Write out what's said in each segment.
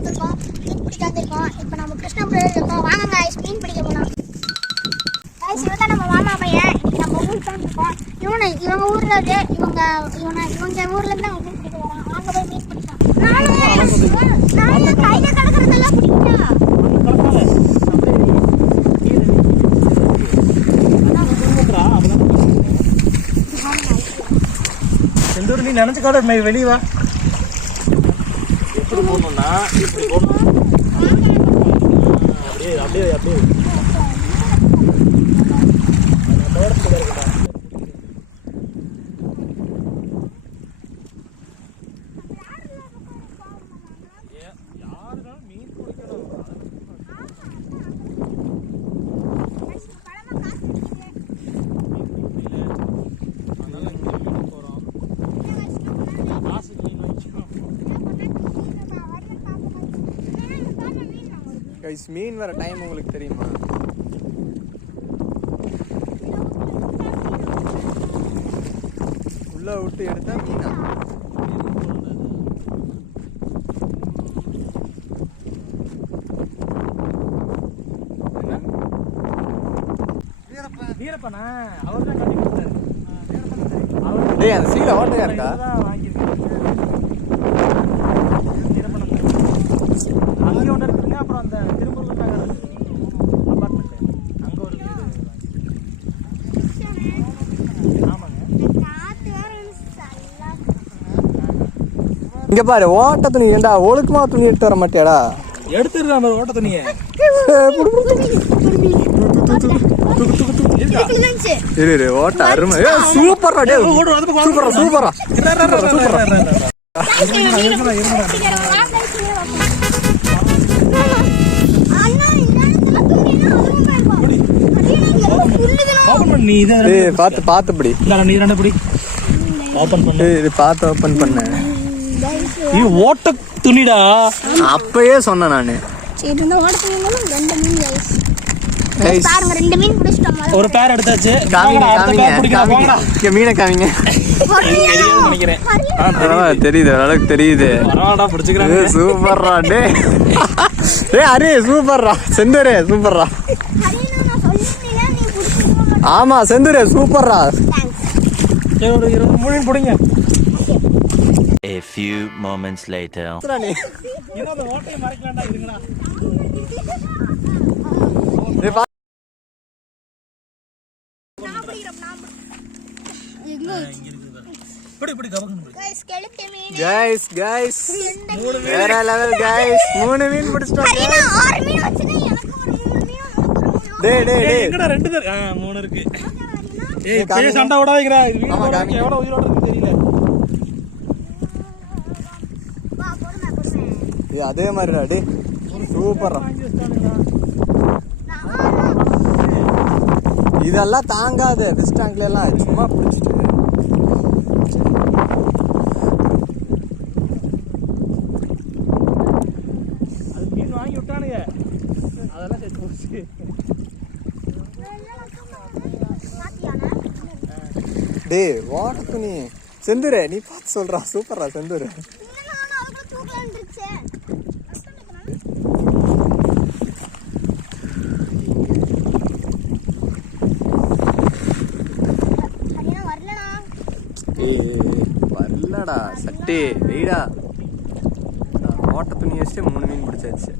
வந்திருக்கோம், மீன் பிடிக்க வந்திருக்கோம். இப்போ நம்ம கிருஷ்ணபுரம் இருக்கோம். வாங்க guys, மீன் பிடிக்க போகலாம். guys, இவன் தான் நம்ம மாமா பையன். இன்னைக்கு நம்ம ஊருக்கு தான் இருக்கோம். இவங்க ஊர்ல இருந்து இவங்க ஊர்ல இருந்து அவங்க மீன் பிடிக்க வரான். வாங்க போய் மீன் பிடிக்கலாம். நானும் கையில கலக்கிறதெல்லாம் பிடிக்கலாம். செந்தூர் நீ நினைச்சு காட வெளியே வா. எப்படி போகணும்னா இப்படி போகணும். அப்படியே அப்படியே அப்படியே யாருனாலும் மீன் பிடிக்கணும். கைஸ் மீன் வர டைம் உங்களுக்கு தெரியுமா? உள்ள விட்டு எடுத்தா மீனா? வீரப்பனா அவர் தான் கட்டி கொடுத்தாரு. டேய் அந்த சீல ஓட்டையா இருக்கா? அங்கே ஒன்று இருக்குங்க. அப்புறம் அந்த திருப்பூர் நகர் அப்பார்ட்மெண்ட் அங்கே ஒரு வீடு. ஆமாங்க. இங்க பாரு ஓட்ட துணி ஏண்டா ஒழுக்கமா துணி எடுத்து வர மாட்டியாடா? எடுத்துடுறான் அந்த ஓட்ட துணியை. இரு ஓட்ட அருமை. சூப்பரா டே, சூப்பரா சூப்பரா பாத்து பாத்து பிடி. நீ ரெண்டு பிடி ஓபன் பண்ணு. இது பாத்து ஓபன் பண்ணு. இது ஓட்ட துணிடா. அப்பயே சொன்னேன் நானு. ஒரு பேர் எடுத்தாச்சு. மீனை காமிங்க. தெரியுது அளவுக்கு தெரியுது. சூப்பர்ரா டே. அரே சூப்பர்ரா. செந்தூரே சூப்பர்ரா. ஆமா செந்தூரே சூப்பர்ரா. ஒரு 20 மீன் பிடிங்க. A few moments later. இன்னொரு ஓட்டையை மறைக்கலாம்டா. இருங்கடா. गाइस गाइस வேற லெவல் गाइस 3 மீன் பிடிச்சிட்டோம். டேய் டேய் டேய் எங்கடா 2 பேர்? 3 இருக்கு. ஏய் பேய் சண்டை ஓடாதீங்கடா. இது வீடியோ எவ்வளவு உயிரோட இருக்கு தெரியல. வா போடுங்க. ஏய் அதே மாதிரிடா டேய் சூப்பர்ரா. இதெல்லாம் தாங்காத ஃபிஷ் டேங்க்ல எல்லாம் சும்மா பிடிச்சிட்டு அது மீன் வாங்கி விட்டானுங்க. அதெல்லாம் செத்து போச்சு. டேய் வாட் துணி செந்தூரே நீ பார்த்து சொல்றா. சூப்பர்ரா செந்தூர். வரலடா சட்டே வெயிடா. ஓட்ட துணி வச்சுட்டு 3 மீன் பிடிச்சாச்சு.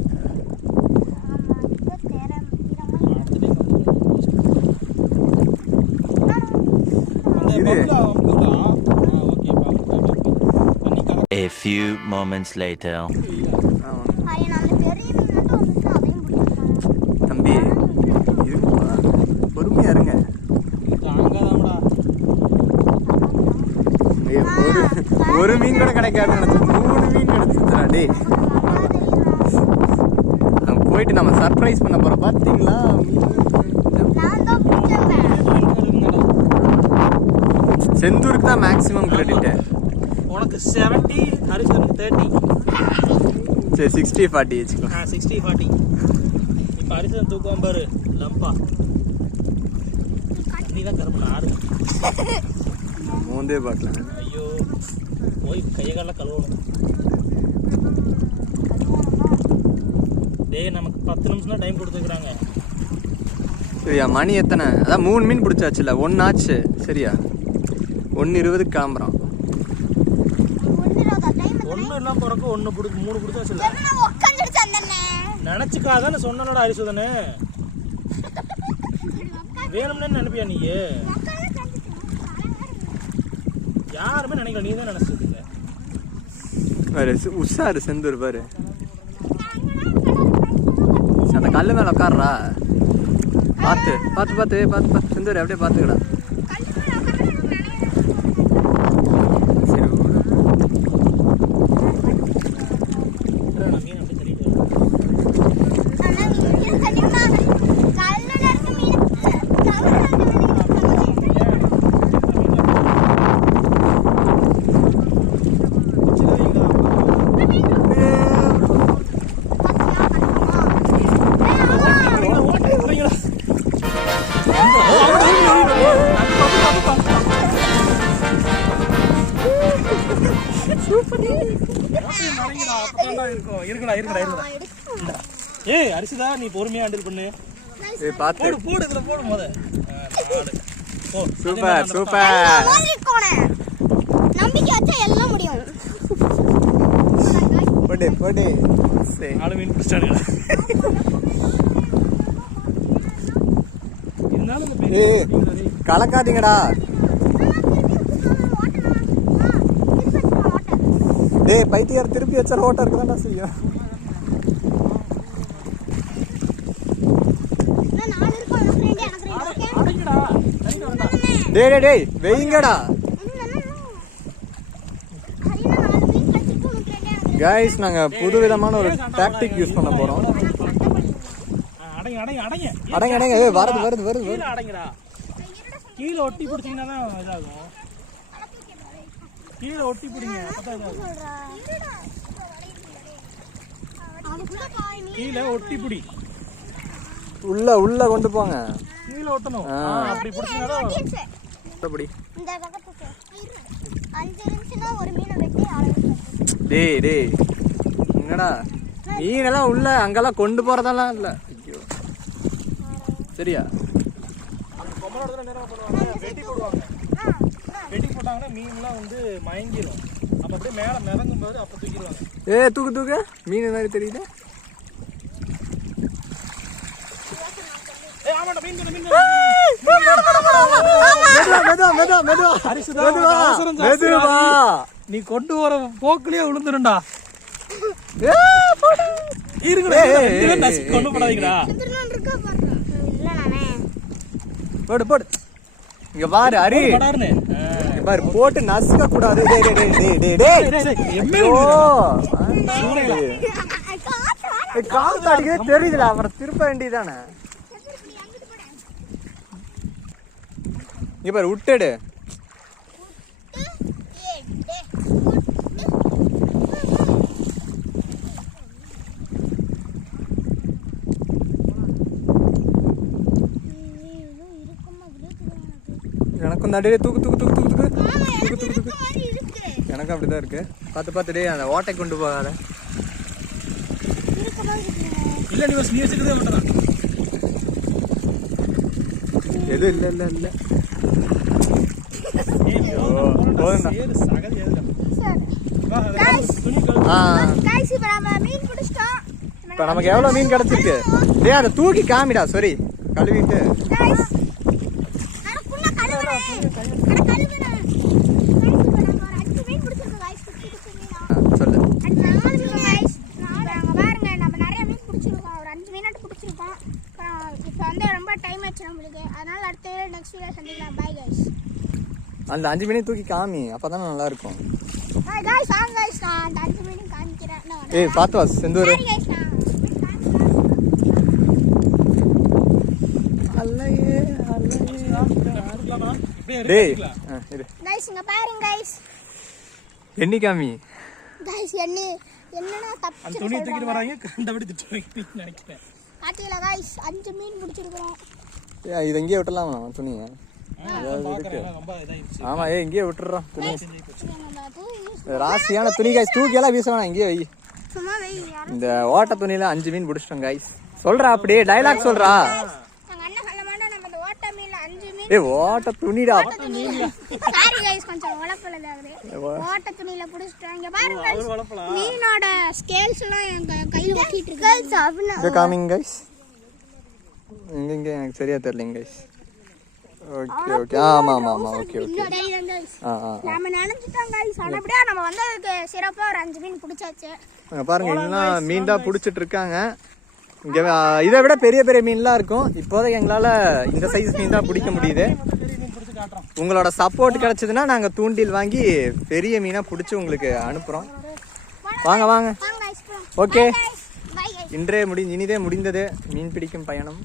A few moments later. தம்பி இருங்கப்பா பொறுமையா இருங்க. ஒரு மீன் கூட கிடைக்காது நினைச்சு 3 மீன் கிடைச்சிருச்சுடா டே. அங்க போயிட்டு நம்ம சர்ப்ரைஸ் பண்ண போறோம். பாத்தீங்களா செந்தூருக்கு தான் மேக்ஸிமம் கிரெடிட். உனக்கு 70 ஹரிசனுக்கு 30. சரி 60-40 வச்சுக்கலாம். 60-40. இப்போ ஹரிசன் தூக்குவான் பாரு லம்பா. நீ தான் கரும்பு ஆறு மூந்தே பார்க்கலாம். ஐயோ போய் கையை கால கழுவணும். ஏய் நமக்கு 10 நிமிஷம் தான் டைம் கொடுத்துருக்காங்க. சரியா மணி எத்தனை? அதான் 3 மீன் பிடிச்சாச்சுல, 1 ஆச்சு. சரியா 1:20 கிளம்புறோம். ஒன்றும் இல்லாமல் பிறகு 1 பிடிச்சி 3 பிடிச்சாச்சுல. நினச்சிக்காதானே சொன்னனோட ஹரிசுதனு. வேணும்னு நினைப்பியா நீ? யாருமே நினைக்கல, நீ தான் நினைச்சிருக்கீங்க. பாரு உஷாரு செந்தூர் பாரு. அந்த கல்லு மேல உட்கார்றா. பார்த்து பார்த்து பார்த்து பார்த்து பார்த்து செந்தூர் அப்படியே பார்த்துக்கடா. சரி ஏய் அரிசிதா, நீ பொறுமையா ஹேண்டில் பண்ணு. ஏய் பாத்து போடு போடு இதுல போடு முத. Super super. நம்பிக்கை வச்சா எல்லாம் முடியும். போடு போடு. சரி ஆளு மீன் பிடிச்சாடுங்க. இருந்தாலும் இந்த பெரிய ஏய் கலக்காதீங்கடா. டேய் பைத்தியார் திருப்பி வச்சா ஓட்ட இருக்குதான்டா செய்யும். டேய் டேய் டேய் வெயிங்கடா. गाइस நாங்க புதுவிதமான ஒரு டாக்டிக் யூஸ் பண்ண போறோம். அடங்க அடங்க அடங்க அடங்க அடங்க. ஏய் வருது வருது வருது. கீழ அடங்கடா. கீழ ஒட்டி பிடிச்சீங்கன்னா தான் இதாகும். கீழ ஒட்டி பிடிங்க அப்பதான் இதாகும். கீழ ஒட்டி பிடி. உள்ள உள்ள கொண்டு போங்க. கீழ ஒட்டணும். அப்படி பிடிச்சீங்கன்னா அப்படி. இந்த பக்கத்துக்கு 5 நிமிஷம் ஒரு மீனை வெட்டி ஆரம்பிச்சோம். டேய் டேய் என்னடா மீனெல்லாம் உள்ள அங்கெல்லாம் கொண்டு போறதெல்லாம் இல்ல. ஐயோ சரியா கொமரோட நேரா பண்ணுவாங்க, வெட்டி போடுவாங்க. வெட்டி போட்டாங்கன்னா மீன்லாம் வந்து மயங்கிரும். அப்ப அப்படியே மேல மிதங்கும் போது அப்ப தூக்கிடுவாங்க. ஏய் தூக்கு தூக்கு மீன் மாதிரி தெரியுது. ஏய் ஆமாடா மீன் மீன் மெதுவா மெதுவா மெதுவா ஹரிசுதா மெதுவா அவசரம் ஜாஸ்தி. மெதுவா. நீ கொண்டு வர போக்குலயே விழுந்துரும்டா. ஏய் போடு. இருங்கடா ரெண்டு நசி கொண்டு போடாதீங்கடா. திருநாள் இருக்கா பாரு. இல்ல நானே. போடு போடு. இங்க பாரு அரி. படார்னே. இங்க பாரு போட்டு நசுக்க கூடாது. டேய் டேய் டேய் டேய் டேய் டேய் எம்மே ஓ சூறையா. கால் அடிக்கவே தெரியுதுல, அப்புறம் திருப்ப வேண்டியதானே. இங்க பாரு விட்டுடு. எனக்கும் தடையே தூக்கு தூக்கு தூக்கு தூக்கு தூக்கு தூக்கு தூக்கு தூக்கு. எனக்கும் அப்படிதான் இருக்கு. பார்த்து பார்த்து டேய் அந்த ஓட்டை கொண்டு போகாத. இல்ல நீ நீ வச்சிட்டதே மட்டும் தான். எது இல்ல இல்ல இல்ல. ஏய் போதும்டா. சேர் சகதி ஏதுடா. வா துணி गाइस இப்போ நாம மீன் பிடிச்சிட்டோம். இப்ப நமக்கு எவ்வளவு மீன் கிடைச்சிருக்கு? டேய் அதை தூக்கி காமிடா. சாரி கழுவிட்டு. गाइस அட குள்ள கழுவுறே. அட கழுவுறே. गाइस இப்போ நம்ம 5 மீன் பிடிச்சிருக்கோம் गाइस. சொல்லு. And 4 mean guys. நாங்க பாருங்க நம்ம நிறைய மீன் பிடிச்சிருக்கோம். ஒரு 5 மீனாட்டு பிடிச்சிருக்கோம். இப்போ வந்து ரொம்ப டைம் ஆச்சு நம்மளுக்கு. அதனால அடுத்த நெக்ஸ்ட் வீடியோ சந்திக்கலாம். By guys. அந்த 5 மீனையும் தூக்கி காமி, அப்பதானே நல்லா இருக்கும். ஹாய் गाइस வாங்க गाइस நான் அந்த 5 மீனையும் காமிக்கிறேன். ஏய் பாத்து வா செந்தூர். ஹாய் गाइस நான் அல்லையே அல்லையே. கொடுக்கலாமா? இப்படியே டேய் இருக்கலாம். இரு. गाइस இங்க பாருங்க गाइस. எண்ணி காமி. गाइस என்னன்னா அந்த தப்பு துணி தூக்கிட்டு வராங்க கண்டபடி திட்டுவாங்க நினைக்கிறேன். பாத்தீங்களா गाइस 5 மீன் பிடிச்சிருக்கோம். ஏய் இது எங்கேயே விட்டுலாமா துணியை? பாக்குறேன் ரொம்ப இதாயிடுச்சு. ஆமா ஏய் இங்கேயே விட்டுறோம் துணி. நம்ம தூக்கி ராசியான துணி காய்ஸ் தூக்கி எல்லாம் வீச வேணாம், இங்கேயே வை. சும்மா வை யாரும் இந்த ஓட்ட துணியில 5 மீன் பிடிச்சிட்டோம் கைஸ். சொல்றா அப்படியே டைலாக் சொல்றா. எங்க அண்ணன் சொல்ல மாட்டோம் நம்ம இந்த ஓட்ட மீன்ல 5 மீன் ஏய் ஓட்ட துணிடா. சாரி கைஸ் கொஞ்சம் உலப்பலதாகுது. ஓட்ட துணியில புடிச்சிட்டோம். இங்க பாருங்க guys, மீனோட ஸ்கேல்ஸ் எல்லாம் எங்க கையில ஒட்டிட்டு இருக்கு கைஸ். இங்க காமிங் கைஸ். இங்க எனக்கு சரியா தெரியலங்க கைஸ். ஓகே ஓகே ஆமா ஆமா ஆமா ஓகே ஓகே. நாம நினைச்சிட்டோம் கைஸ். அப்படியே நம்ம வந்ததுக்கு சிறப்பா ஒரு 5 மீன் பிடிச்சாச்சு. பாருங்க இன்னும் மீன் தான் பிடிச்சிட்டு இருக்காங்க. இங்க இதை விட பெரிய பெரிய மீன்லாம் இருக்கும். இப்போதைக்கு எங்களால இந்த சைஸ் மீன் தான் பிடிக்க முடியுது. உங்களோட சப்போர்ட் கிடைச்சதுன்னா நாங்க தூண்டில் வாங்கி பெரிய மீனா பிடிச்சி உங்களுக்கு அனுப்புறோம். வாங்க வாங்க. ஓகே, இனிதே முடிந்தது மீன் பிடிக்கும் பயணம்.